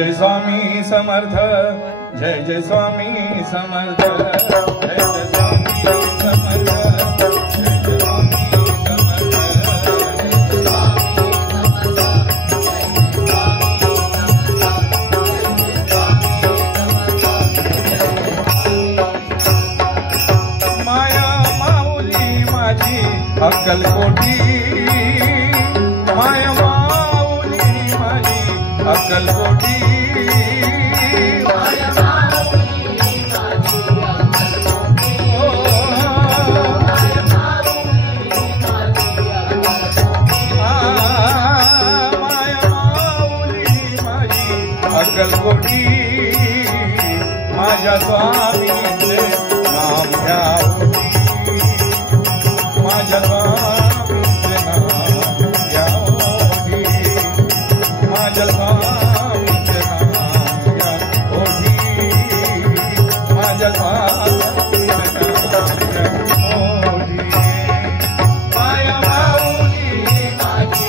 जय स्वामी समर्थ, जय जय स्वामी समर्थ, जय जय स्वामी समर्थ, जय जय स्वामी समर्थ, माया माऊली माझी अक्कलकोटी, माया माऊली माझी अक्कलकोटी, अक्कलकोटी माझ्या स्वामीचे नाम घ्यावं, माझ्या स्वामीचे नाम घ्यावं, माझ्या स्वामीचे नाम घ्यावं, माझ्या स्वामीचे नाम घ्यावं. माया माऊली माझी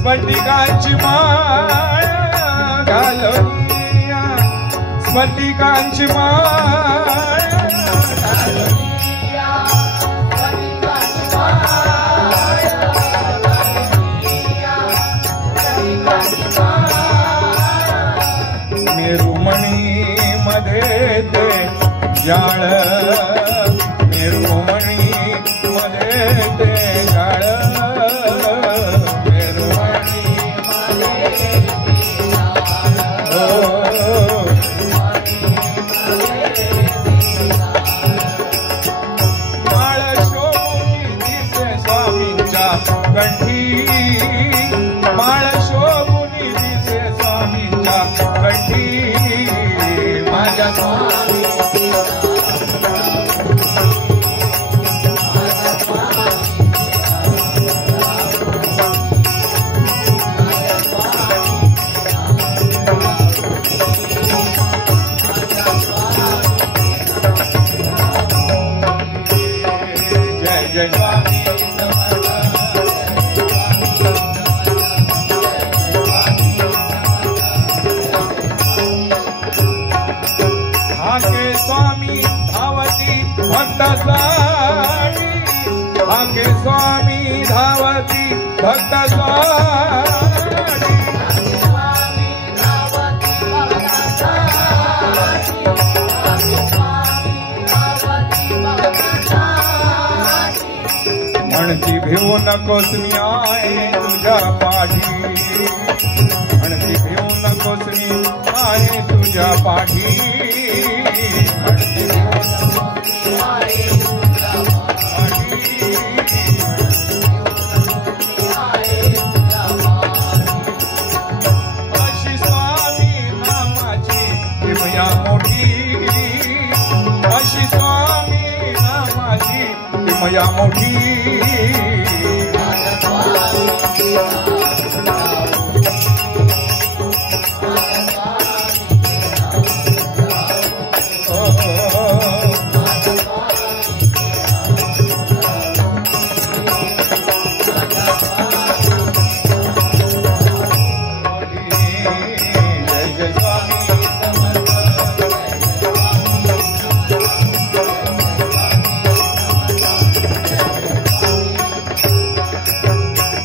स्फटिकांची माळ घालूया, स्फटिकांची माळ घालूया, स्फटिकांची माळ घालूया, स्फटिकांची माळ. मेरुमणी मध्ये ते जाळ, मेरुमणी मध्ये ते जाळ, कंठी माळ शोभुनी दिसे स्वामींच्या कंठी, माझ्या स्वामी जय जय स्वामी आके स्वामी धावती भक्तासाठी, आके स्वामी धावती भक्तासाठी, म्हणती भिवू नकोस मी आहे तुझ्या पाठी, म्हणती भिवू नकोस मी आहे तुझ्या पाठी, म्हणती भिवू नकोस मी आहे तुझ्या पाठी, अशी स्वामी नामाची किमया मोठी, अशी स्वामी नामाची किमया मोठी.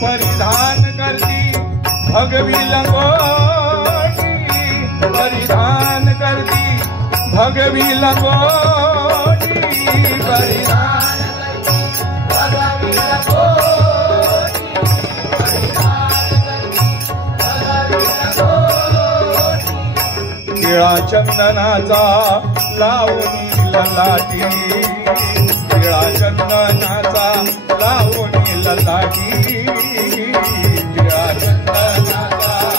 परिधान करती भगवी लंगोटी, परिधान करती भगवी लंगोटी, परिधान करती भगवी लंगोटी, परिधान करती भगवी लंगोटी. टिळा चंदनाचा लावणी ललाटी, टिळा चंदनाचा लावणी ललाटी, टिळा चंदनाचा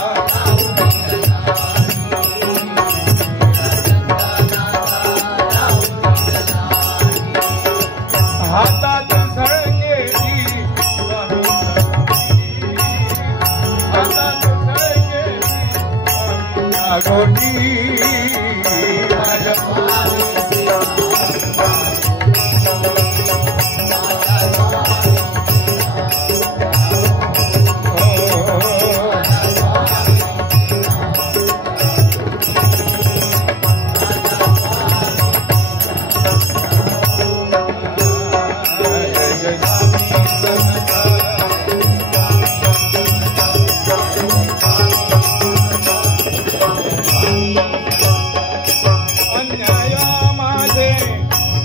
लावणी ललाटी. गोटी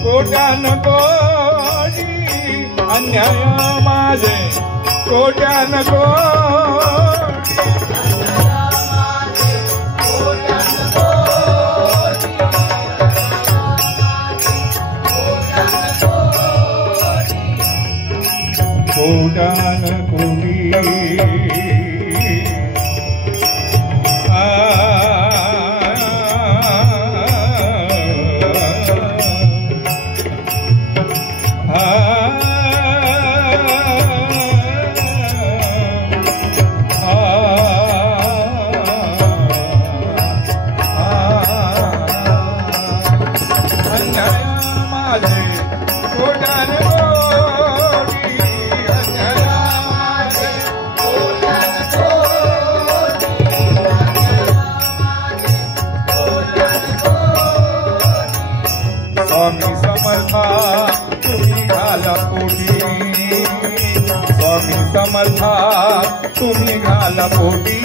कोट्यान कोटी अन्याय माझे कोट्यान कोटी कोट्यान कोटी स्वामी समर्था तुम्ही घाला पोटी स्वामी समर्था तुम्ही घाला पोटी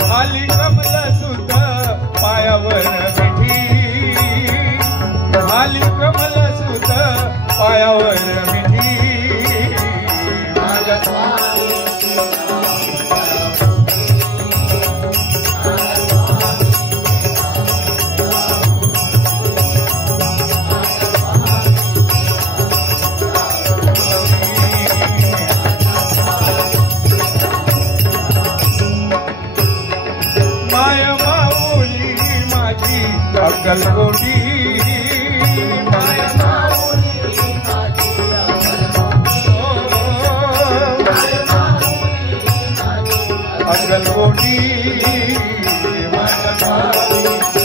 घाली कमल सुत पायावर मिठी घाली कमल सुत पायावर मिठी माया माऊली माझी अक्कलकोटी माया माऊली माझी अक्कलकोटी माया माऊली